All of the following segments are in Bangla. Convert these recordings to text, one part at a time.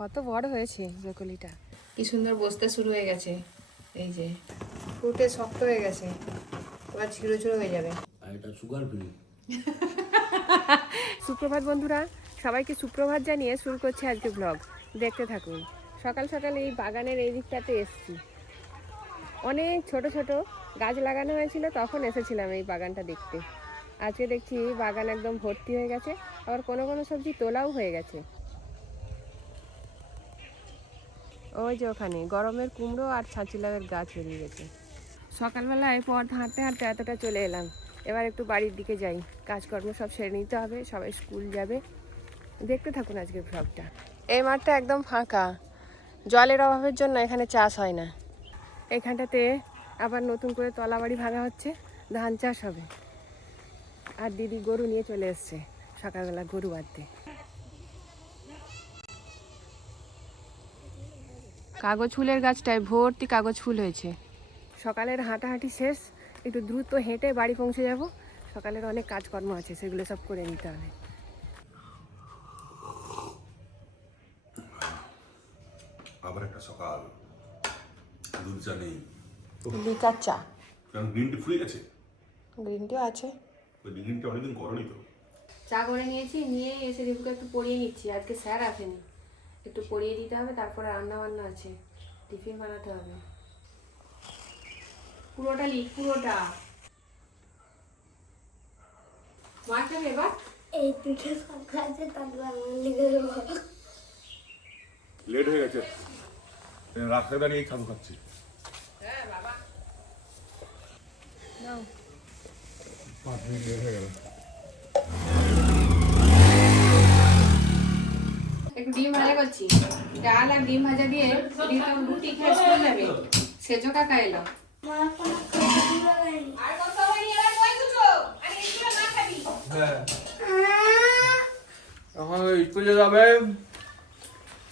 কত বড় হয়েছে ব্রোকলিটা, কি সুন্দর বসতে শুরু হয়ে গেছে। এই যে ফুটে শক্ত হয়ে গেছে, এবার ছিঁড়ো ছিঁড়ো হয়ে যাবে। আর এটা সুগার ফ্রি। সুপ্রভাত বন্ধুরা, সবাইকে সুপ্রভাত জানিয়ে শুরু করছি আজকে ব্লগ। দেখতে থাকুন। সকাল সকাল এই বাগানের এই দিকটাতে এসেছি। অনেক ছোট ছোট গাছ লাগানো হয়েছিল, তখন এসেছিলাম এই বাগানটা দেখতে। আজকে দেখছি বাগান একদম ভর্তি হয়ে গেছে, আবার কোনো কোনো সবজি তোলাও হয়ে গেছে। ওই যে ওখানে গরমের কুমড়ো আর ছাঁচিলামের গাছ বেরিয়ে গেছে। সকালবেলায় পথ হাঁটতে হাঁটতে এতটা চলে এলাম, এবার একটু বাড়ির দিকে যাই। কাজকর্ম সব সেরে নিতে হবে, সবাই স্কুল যাবে। দেখতে থাকুন আজকের ব্লগটা। এই মাঠটা একদম ফাঁকা, জলের অভাবের জন্য এখানে চাষ হয় না। এখানটাতে আবার নতুন করে তলাবাড়ি ভাঙা হচ্ছে, ধান চাষ হবে। আর দিদি গরু নিয়ে চলে এসছে সকালবেলা গরু বাঁধতে। কাগজ ফুলের গাছটায় ভর্তি কাগজ ফুল হয়েছে। সকালের হাঁটাহাঁটি শেষ, একটু দ্রুত হেঁটে বাড়ি পৌঁছে যাব। সকালের অনেক কাজকর্ম আছে, সেগুলো সব করে নিতে হবে। আবার একটা সকাল, দুধ চা নেই। লিকার চা, কারণ গ্রিন টি ফুরিয়ে গেছে। গ্রিন টিও আছে। ওই গ্রিন টি অনেকদিন করনি তো। চা করে নিয়েছি, নিয়ে এসে রিপুকে একটু পড়িয়ে নিচ্ছি। আজকে স্যার আসেনি, একটু পড়িয়ে দিতে হবে। তারপরে রান্না বান্না আছে, টিফিন বানাতে হবে। পুরোটা লিখ, পুরোটা। মার খাবে এবার? এই পিঠে সব খাচ্ছে, তারপর আমার লিখে দেবো। লেট হয়ে গেছে, রাস্তায় দাঁড়িয়ে খাবো খাচ্ছি। হ্যাঁ বাবা, নাও। 5 মিনিট লেট হয়ে গেল। একটু ডিম ভাজা করছি, ডাল আর ডিম ভাজা দিয়ে রুটি খেয়ে স্কুল যাবে। সেজো কাকা এলো। মা কোনো খাবার দিবে না। আর কত হয়নি, এবার কই দুটো আর স্কুলে মা খাবি। হ্যাঁ, এখন স্কুলে যাবে।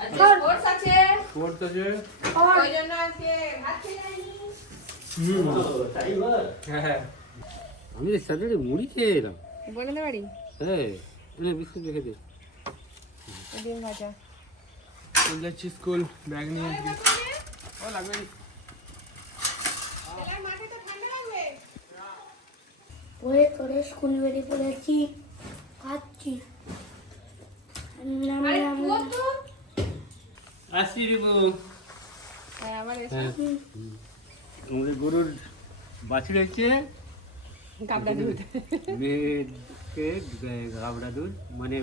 আজকে স্পোর্টস আছে, স্পোর্টস আছে। ওই জন্য আজকে ভাত খেয়ে যায়নি। হ্যাঁ, আমি স্যাটারডে মুড়ি খেয়ে এলাম। বোনদের বাড়ি হ্যাঁ, বিস্কুট রেখে দে। ডিম ভাজা। স্কুল যাচ্ছি, স্কুল ব্যাগ নিয়ে ও লাগবে। মাঠে তো ঠান্ডা লাগবে। পরে করে স্কুল বেরিয়ে পড়েছি, খাচ্ছি। আরে পুয়ো তো। আসছি রিবু। হ্যাঁ, আবার এসে আমাদের গরুর বাছুর হচ্ছে গাবড়া দুধ। মেয়েকে গাবড়া দুধ, মানে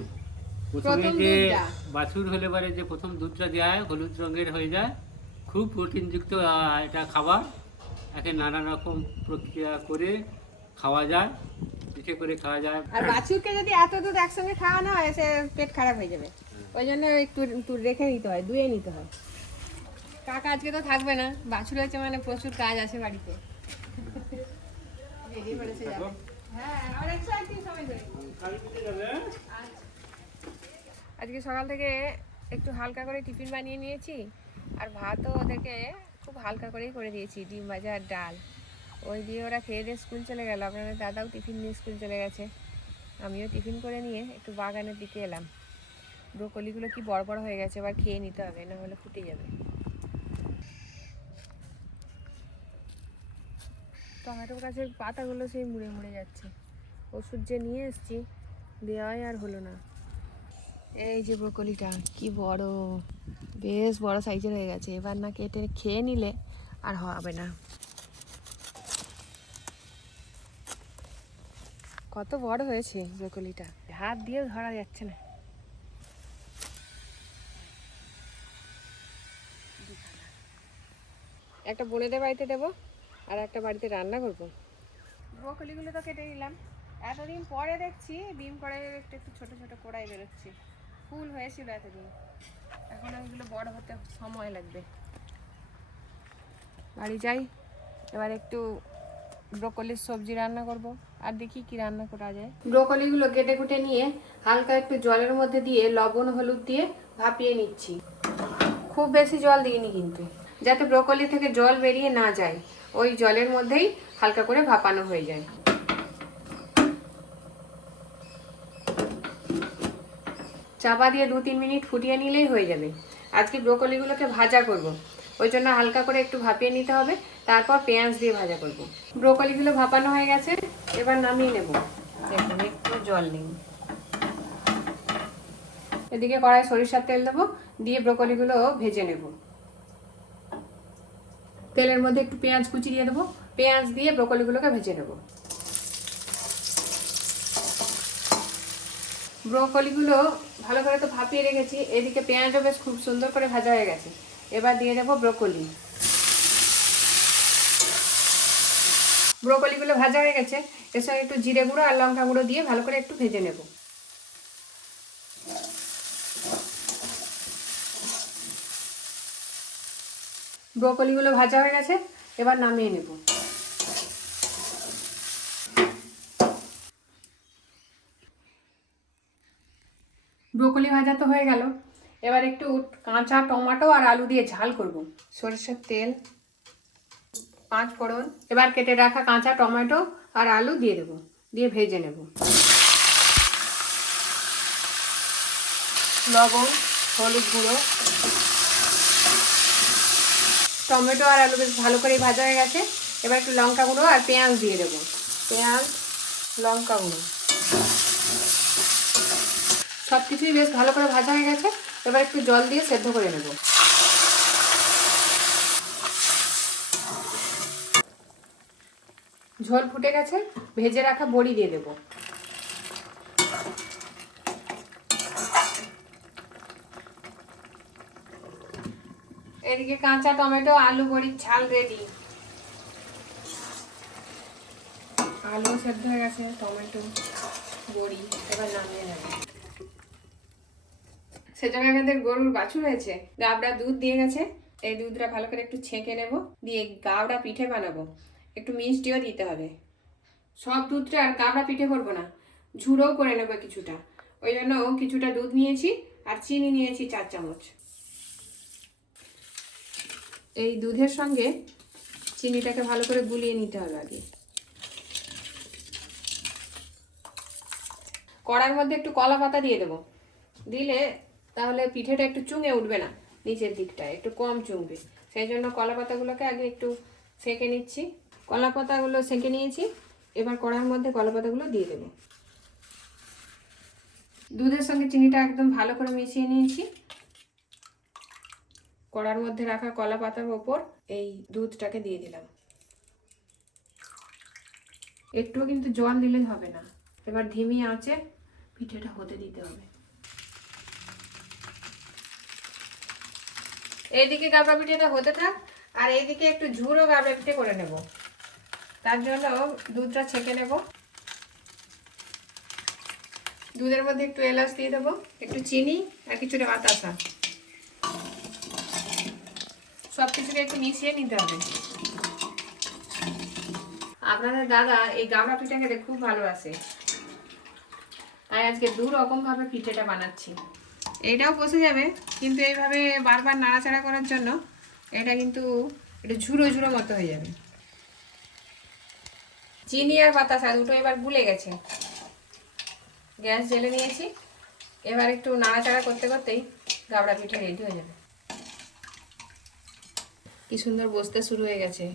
প্রথমে প্রথম যে দুধটা। বাছুর হলে পরে যে প্রথম দুধটা দেওয়া হয় হলুদ রঙের হয়ে যায়, খুব প্রোটিনযুক্ত এটা খাবার। একে নানা রকম প্রক্রিয়া করে খাওয়া যায়, পিঠে করে খাওয়া যায়। আর বাছুরকে যদি এত দুধ একসঙ্গে খাওয়ানো হয়, সে পেট খারাপ হয়ে যাবে। ওই জন্য একটু একটু রেখে নিতে হয়, ধুয়ে নিতে হয়। কাকা আজকে তো থাকবে না, বাছুর হয়েছে মানে প্রচুর কাজ আছে বাড়িতে। বেরিয়ে পড়েছে যাবে। হ্যাঁ, আর একটু একদিন সময় ধরে। আজকে সকাল থেকে একটু হালকা করে টিফিন বানিয়ে নিয়েছি, আর ভাতও ওদেরকে খুব হালকা করেই করে দিয়েছি, ডিম ভাজা আর ডাল। ওই দিয়ে ওরা খেয়ে দিয়ে স্কুল চলে গেল। আপনাদের দাদাও টিফিন নিয়ে স্কুল চলে গেছে। আমিও টিফিন করে নিয়ে একটু বাগানের দিকে এলাম। ব্রোকলিগুলো কি বড় বড় হয়ে গেছে, এবার খেয়ে নিতে হবে, না হলে ফুটে যাবে। টমেটো গাছের পাতাগুলো সেই মুড়ে মুড়ে যাচ্ছে। ওষুধ যে নিয়ে এসেছি, দেওয়াই আর হলো না। এই যে ব্রোকলিটা কি বড়, বেশ বড় সাইজের হয়ে গেছে। এবার না কেটে খেয়ে নিলে আর হবে না। কত বড় হয়েছে ব্রোকলিটা, হাত দিয়েও ধরা যাচ্ছে না। একটা বোনেদের বাড়িতে দেবো, আর একটা বাড়িতে রান্না করবো। ব্রোকলিগুলো তো কেটে নিলাম। এতদিন পরে দেখছি ডিম কড়াইয়ের একটু একটু ছোট ছোট কড়াই বেরোচ্ছে। ফুল হয়েছিল এতদিন, এখন ওইগুলো বড় হতে সময় লাগবে। বাড়ি যাই, এবার একটু ব্রোকলির সবজি রান্না করব, আর দেখি কি রান্না করা যায়। ব্রোকলিগুলো কেটে কুটে নিয়ে হালকা একটু জলের মধ্যে দিয়ে লবণ হলুদ দিয়ে ভাপিয়ে নিচ্ছি। খুব বেশি জল দিইনি কিন্তু, যাতে ব্রোকলি থেকে জল বেরিয়ে না যায়। ওই জলের মধ্যেই হালকা করে ভাপানো হয়ে যায়। চাপা দিয়ে 2-3 মিনিট ফুটিয়ে নিলেই হয়ে যাবে। আজকে ব্রোকলিগুলোকে ভাজা করব। ওই জন্য হালকা করে একটু ভাপিয়ে নিতে হবে, তারপর পেঁয়াজ দিয়ে ভাজা করব। ব্রোকলিগুলো ভাপানো হয়ে গেছে, এবার নামিয়ে নেব। দেখুন একটু জল নিন। এদিকে কড়াই সরিষার তেল দেবো, দিয়ে ব্রোকলিগুলো ভেজে নেব। তেলের মধ্যে একটু পেঁয়াজ কুচি দিয়ে দেবো, পেঁয়াজ দিয়ে ব্রোকলিগুলোকে ভেজে নেব। ব্রোকলিগুলো ভালো করে তো ভাপিয়ে রেখেছি, এদিকে পেঁয়াজও বেশ খুব সুন্দর করে ভাজা হয়ে গেছে। এবার দিয়ে দেবো ব্রোকলি। ব্রোকলিগুলো ভাজা হয়ে গেছে, এর সঙ্গে একটু জিরে গুঁড়ো আর লঙ্কা গুঁড়ো দিয়ে ভালো করে একটু ভেজে নেব। ব্রোকলিগুলো ভাজা হয়ে গেছে, এবার নামিয়ে নেব। ব্রোকলি ভাজা তো হয়ে গেল, এবার একটু কাঁচা টমেটো আর আলু দিয়ে ঝাল করব। সরষের তেল, 5 ফোড়ন, এবার কেটে রাখা কাঁচা টমেটো আর আলু দিয়ে দেবো, দিয়ে ভেজে নেব। লবণ, হলুদ গুঁড়ো, টমেটো আর আলু বেশ ভালো করে ভাজা হয়ে গেছে, এবার একটু লঙ্কা গুঁড়ো আর পেঁয়াজ দিয়ে দেবো। পেঁয়াজ, লঙ্কা গুঁড়ো, সব কিছুই বেশ ভালো করে ভাজা হয়ে গেছে, এবার একটু জল দিয়ে সেদ্ধ করে নেব। ঝোল ফুটে গেছে, ভেজে রাখা বড়ি দিয়ে দেব। এদিকে কাঁচা টমেটো আলু বড়ির ঝাল রেডি। আলু সেদ্ধ হয়ে গেছে, টমেটো, বড়ি, এবার নামিয়ে নেব। সে জায়গায় আমাদের গরুর বাছুর হয়েছে, গাবড়া দুধ দিয়ে গেছে। এই দুধটা ভালো করে একটু ছেঁকে নেব, দিয়ে গাবড়া পিঠে বানাবো। একটু মিষ্টিও দিতে হবে। সব দুধটা আর গাবড়া পিঠে করবো না, ঝুড়োও করে নেবো কিছুটা। ওই জন্য কিছুটা দুধ নিয়েছি আর চিনি নিয়েছি 4 চামচ। এই দুধের সঙ্গে চিনিটাকে ভালো করে গুলিয়ে নিতে হবে আগে। কড়ার মধ্যে একটু কলা পাতা দিয়ে দেবো, দিলে তাহলে পিঠেটা একটু চুঙে উঠবে না, নিচের দিকটা একটু কম চুঙবে। সেই জন্য কলা পাতাগুলোকে আগে একটু সেঁকে নিচ্ছি। কলা পাতাগুলো সেঁকে নিয়েছি, এবার কড়ার মধ্যে কলা পাতাগুলো দিয়ে দেবো। দুধের সঙ্গে চিনিটা একদম ভালো করে মিশিয়ে নিয়েছি। কড়ার মধ্যে রাখা কলা পাতার ওপর এই দুধটাকে দিয়ে দিলাম। একটুও কিন্তু জল দিলে হবে না, এবার ধিমি আঁচে পিঠেটা হতে দিতে হবে। এইদিকে গাবড়া পিঠেটা হতে থাক, আর এইদিকে একটু ঝুড়ো গাবড়া পিঠে করে নেব। তার জন্য দুধটা ছেঁকে নেব। দুধের মধ্যে একটু এলাচ দিয়ে দেবো, একটু চিনি আর কিছুটা বাতাসা, সব কিছুকে একটু মিশিয়ে নিতে হবে। আপনাদের দাদা এই গাবড়া পিঠা খেতে খুব ভালোবাসে, তাই আজকে 2 রকম ভাবে পিঠেটা বানাচ্ছি। এইটাও বসে যাবে, কিন্তু এইভাবে বারবার নাড়াচাড়া করার জন্য এটা কিন্তু একটু ঝুড়ো ঝুড়ো মতো হয়ে যাবে। চিনি আর বাতাসা দুটো এবার গুলে গেছে, গ্যাস জ্বেলে নিয়েছি। এবার একটু নাড়াচাড়া করতে করতেই গাবড়া পিঠে রেডি হয়ে যাবে। কি সুন্দর বসতে শুরু হয়ে গেছে,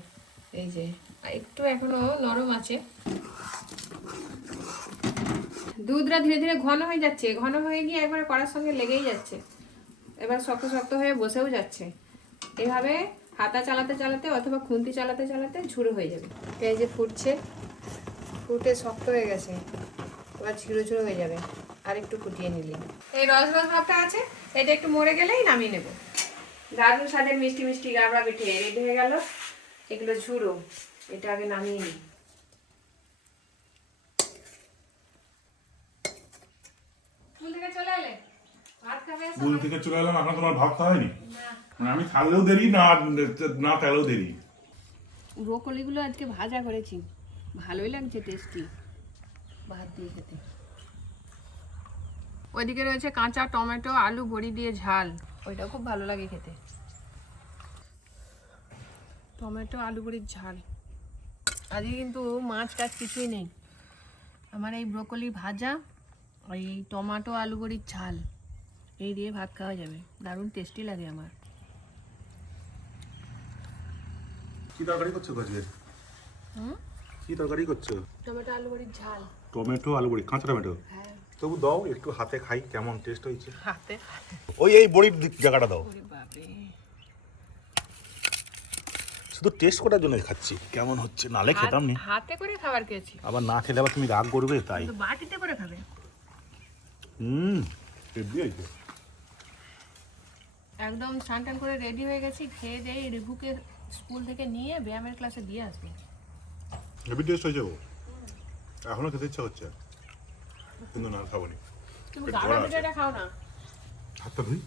এই যে একটু এখনো নরম আছে। দুধটা ধীরে ধীরে ঘন হয়ে যাচ্ছে, ঘন হয়ে গিয়ে একবারে কড়ার সঙ্গে লেগেই যাচ্ছে। এবার শক্ত শক্ত হয়ে বসেও যাচ্ছে। এভাবে হাতা চালাতে চালাতে অথবা খুন্তি চালাতে চালাতে ঝুড়ো হয়ে যাবে। এই যে ফুটছে, ফুটে শক্ত হয়ে গেছে, এবার ঝুড়ো ঝুড়ো হয়ে যাবে। আর একটু ফুটিয়ে নিলে এই রস রস ভাবটা আছে, এটা একটু মরে গেলেই নামিয়ে নেব। দারুণ স্বাদের মিষ্টি মিষ্টি গাবড়া পিঠে রেডি হয়ে গেল। এগুলো ঝুড়ো, এটা আগে নামিয়ে নিই। স্কুল থেকে চলে এলে? ভাত খাবে? স্কুল থেকে চলে এলাম, এখন তোমার ভাত খাওয়া হয়নি? মানে আমি থাকলেও দেরি, না খেলেও দেরি। ব্রোকলিগুলো আজকে ভাজা করেছি, ভালোই লাগছে, টেস্টি ভাত দিয়ে খেতে। ওইদিকে রয়েছে কাঁচা টমেটো আলু বড়ি দিয়ে ঝাল, ওইটাও খুব ভালো লাগে খেতে। টমেটো আলু বড়ির ঝাল। আজকে কিন্তু মাছ টাছ কিছুই নেই, আমার এই ব্রোকলি ভাজা আর এই টমেটো আলু বড়ির ঝাল, এই দিয়ে ভাত খাওয়া যাবে, দারুণ টেস্টি লাগে আমার। কি তরকারি করছো আজকে? কি তরকারি করছো? টমেটো আলু বড়ির ঝাল। টমেটো আলু বড়ি, কাঁচা টমেটো। হ্যাঁ, তবু দাও একটু হাতে খাই কেমন টেস্ট হয়েছে। হাতে। ওই এই বড়ির জায়গাটা দাও। ওরে বাপরে, শুধু টেস্ট করার জন্য খাচ্ছি কেমন হচ্ছে, নালে খেতাম নি। হাতে করে খাবার খেয়েছি, আবার না খেলে আবার তুমি রাগ করবে তাই। কিন্তু বাটিতে করে খাবে। হেভি হয়েছে। একদম স্নান টান করে রেডি হয়ে গেছি, খেয়ে দিয়ে রিভুকে স্কুল থেকে নিয়ে ব্যায়ামের ক্লাসে দিয়ে আসবো। হেভি টেস্ট হয়েছে গো, এখনো খেতে ইচ্ছা হচ্ছে কিন্তু না খাবো নি। তুমি গাড়া পিঠাটা খাও না। হাতটা ধুই,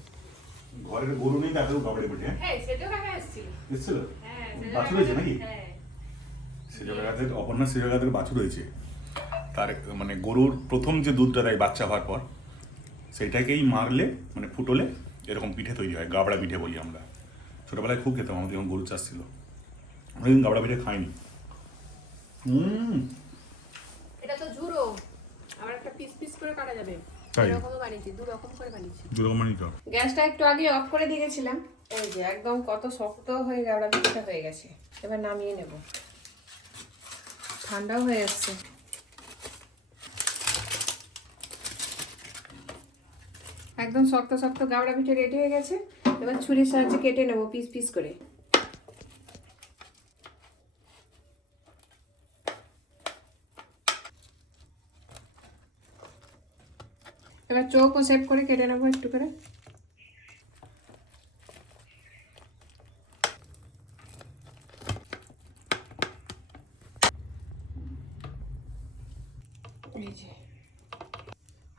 ঘরের গরু নেই তাতেও গাবড়ে পিঠে। হ্যাঁ, সেটাও কাকা এসেছিল। এসেছিল? হ্যাঁ, বাছুর হয়েছে নাকি? হ্যাঁ, সিজগাদের অপর্ণা সিজগাদের বাছুর হয়েছে। তার মানে গরুর প্রথম যে দুধটা দেয় বাচ্চা হওয়ার পর, সেইটাকেই মারলে মানে ফুটলে এরকম পিঠে তৈরি হয়, গাবড়া পিঠে বলি আমরা। ছোটবেলায় খুব খেতাম, আমাদের যখন গরু চাষ ছিল। আমরা কিন্তু গাবড়া পিঠে খাইনি। এটা তো ঝুড়ো, আবার একটা পিস পিস করে কাটা যাবে। তাই? এরকমও বানিয়েছি, দু রকম করে বানিয়েছি। দুরকমানি তো। গ্যাসটা একটু আগে অফ করে দিয়ে গেছিলাম, এই যে একদম কত শক্ত হয়ে গাবড়া পিঠাটা হয়ে গেছে। এবার নামিয়ে নেব, ঠান্ডাও হয়ে এসছে। একদম শক্ত শক্ত গাবড়া পিঠে রেডি হয়ে গেছে। এবার ছুরির সাহায্যে কেটে নেব পিস পিস করে। এবার চৌকো শেপ করে কেটে নেবো একটু করে। এই যে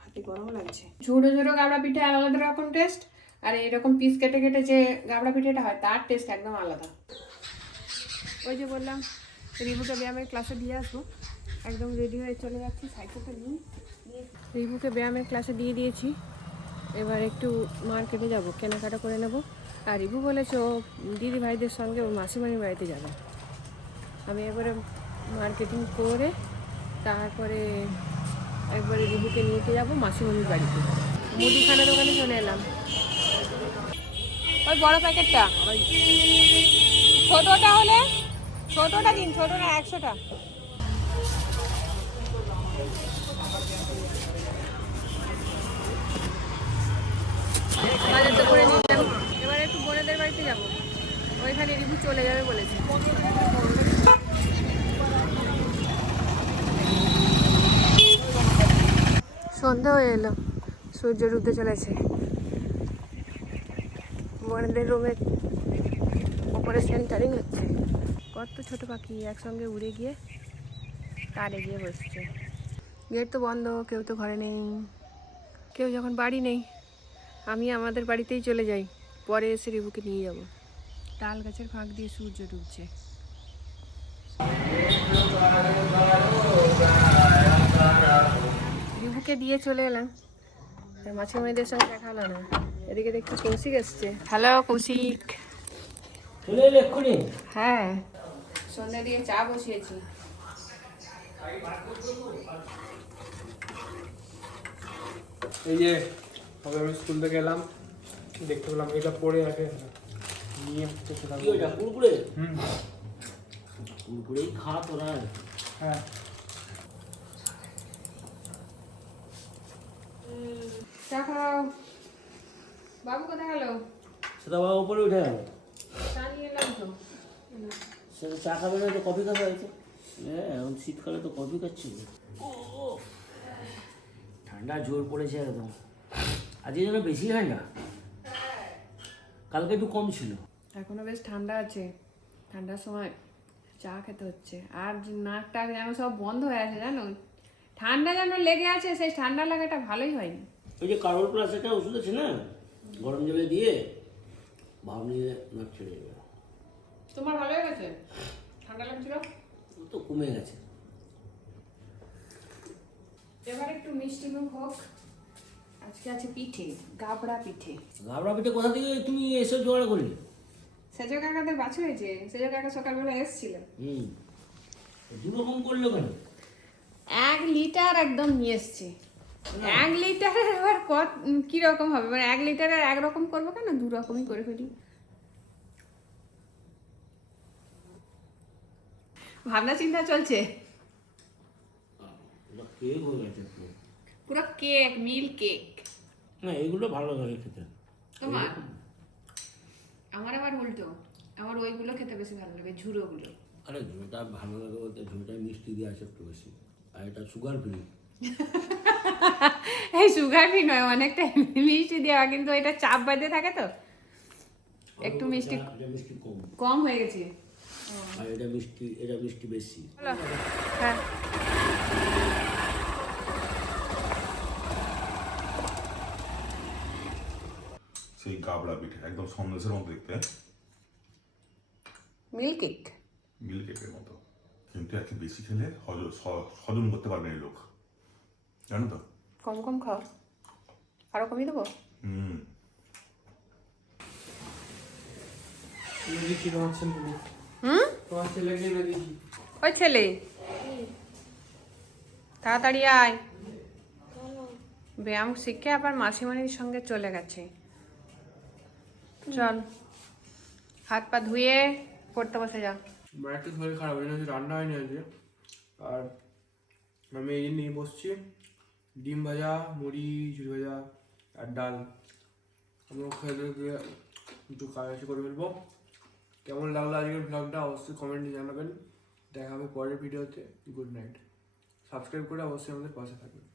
হাতে গরম লাগছে। ঝুড়ো ঝুড়ো গাবড়া পিঠে আলাদা রকম টেস্ট, আর এরকম পিস কেটে কেটে যে গাবড়া পিঠেটা হয় তার টেস্ট একদম আলাদা। ওই যে বললাম রিভুকে ব্যায়ামের ক্লাসে দিয়ে আসবো, একদম রেডি হয়ে চলে যাচ্ছি সাইকেলটা নিয়ে। রিভুকে ব্যায়ামের ক্লাসে দিয়ে দিয়েছি, এবার একটু মার্কেটে যাব, কেনাকাটা করে নেব। আর রিভু বলেছে ও দিদি ভাইদের সঙ্গে ওর মাসিমানির বাড়িতে যাবে। আমি এবারে মার্কেটিং করে তারপরে একবারে রিভুকে নিয়ে যাবো মাসিমণির বাড়িতে। মুদিখানা দোকানে চলে এলাম। ওই বড় প্যাকেটটা, ছোটটা হলে ছোটটা দিন, ছোটটা 100টা। বাজারটা করে নিলাম, এবার একটু বোনেদের বাড়িতে যাবো, ওইখানে রিভু চলে যাবে বলেছে। সন্ধ্যা হয়ে এলো, সূর্য ডুবতে চলেছে। বোনেদের রুমের ওপরে সেন্টারিং হচ্ছে। কত ছোট পাখি একসঙ্গে উড়ে গিয়ে তারে গিয়ে বসছে। গেট তো বন্ধ, কেউ তো ঘরে নেই। কেউ যখন বাড়ি নেই আমি আমাদের বাড়িতেই চলে যাই, পরে এসে রিভুকে নিয়ে যাব। তাল গাছের ফাঁক দিয়ে সূর্য ডুবছে। রিভুকে দিয়ে চলে এলাম, মাছিমাইদের সঙ্গে দেখা হলো না। এদিকে দেখছি কৌশিক এসছে। হ্যালো কৌশিক। চলে এলে এক্ষুনি? হ্যাঁ, সন্ধ্যা দিয়ে চা বসিয়েছি। এই যে আমি স্কুল থেকে এলাম, দেখতে পেলাম এটা পড়ে আছে, নিয়ে কি ওটা কুরকুরে? হুম, কুরকুরেই খা তোরা। হ্যাঁ। চা খাও। বাবু কোথায় গেল? সেটা বাবা উপরে উঠে গেল। চা নিয়ে এলাম তো। সেটা চা খাবে না তো কফি খাবে হয়েছে। হ্যাঁ, এখন শীতকালে তো কফি খাচ্ছি। ঠান্ডা জোর পড়েছে একদম, আজকে যেন বেশি ঠান্ডা, কালকে একটু কম ছিল। এখনো বেশ ঠান্ডা আছে, ঠান্ডার সময় চা খেতে হচ্ছে। আর নাক টাক যেন সব বন্ধ হয়ে আছে জানো, ঠান্ডা যেন লেগে আছে। সেই ঠান্ডা লাগাটা ভালোই হয়নি। ওই যে কারোর প্লাস একটা ওষুধ আছে না, গরম জলে দিয়ে ভাব নিয়ে নাক ছেড়ে যাবে। তোমার ভালো হয়ে গেছে? ঠান্ডা লাগছিল? ও তো কমে গেছে। এবার একটু মিষ্টি মুখ হোক। আজকে আছে পিঠে, গাবড়া পিঠে। গাবড়া পিঠে কোথা থেকে তুমি এসব জোগাড় করলে? সেজো কাকাদের বাছুর হয়েছে, সেজো কাকা সকালবেলা এসেছিল। দু রকম করলো কেন? 1 লিটার একদম নিয়ে এসছে, 1 লিটারের আবার কত কিরকম হবে, মানে 1 লিটারের একরকম করবো কেন, 2 রকমই করে ফেলি। ভাবনা চিন্তা চলছে, কেক হয়ে গেছে তো। পুরো কেক, মিল্ক কেক। না এগুলো ভালো লাগে খেতে। তোমার? আমার আবার উল্টো, আমার ওইগুলো খেতে বেশি ভালো লাগে, ঝুড়োগুলো। আরে ঝোলটা ভালো লাগে বলতে ঝোলটা মিষ্টি দিয়ে আছে একটু বেশি, আর এটা সুগার ফ্রি। এই সুগার ফ্রি নয়, অনেকটা মিষ্টি দেওয়া, কিন্তু এটা চাপ বাঁধে থাকে তো একটু মিষ্টি এটা মিষ্টি কম, কম হয়ে গেছে। আর এটা মিষ্টি বেশি। হ্যাঁ সেই গাবড়া পিঠে একদম সন্দেশের মতো দেখতে, মিল্ক কেক। মিল্ক কেকের মতো, কিন্তু একে বেশি খেলে হজম করতে পারবে না লোক, জানো তো। কম কম খাও, আরো কমিয়ে দেবো। হুম। দিচ্ছি তোমার ছেলে, তোমার ছেলেকে এনে দিচ্ছি। ওই ছেলে তাড়াতাড়ি আয়, ব্যায়াম শিখে আবার মাসিমণির সঙ্গে চলে গেছে। চল হাত পা ধুয়ে পড়তে বসে যা। আমার একটু শরীর খারাপ, ওই জন্য রান্না হয়নি আজকে। আর আমি এই নিয়ে বসছি, ডিম ভাজা, মুড়ি, ঝুড়ি ভাজা আর ডাল। আমরা খেয়ে দিয়ে একটু কাজ করে ফেলবো। কেমন লাগলো আজকের ব্লগটা অবশ্যই কমেন্টে জানাবেন। দেখা হবে পরের ভিডিওতে। Good night. সাবস্ক্রাইব করে অবশ্যই আমাদের পাশে থাকবেন।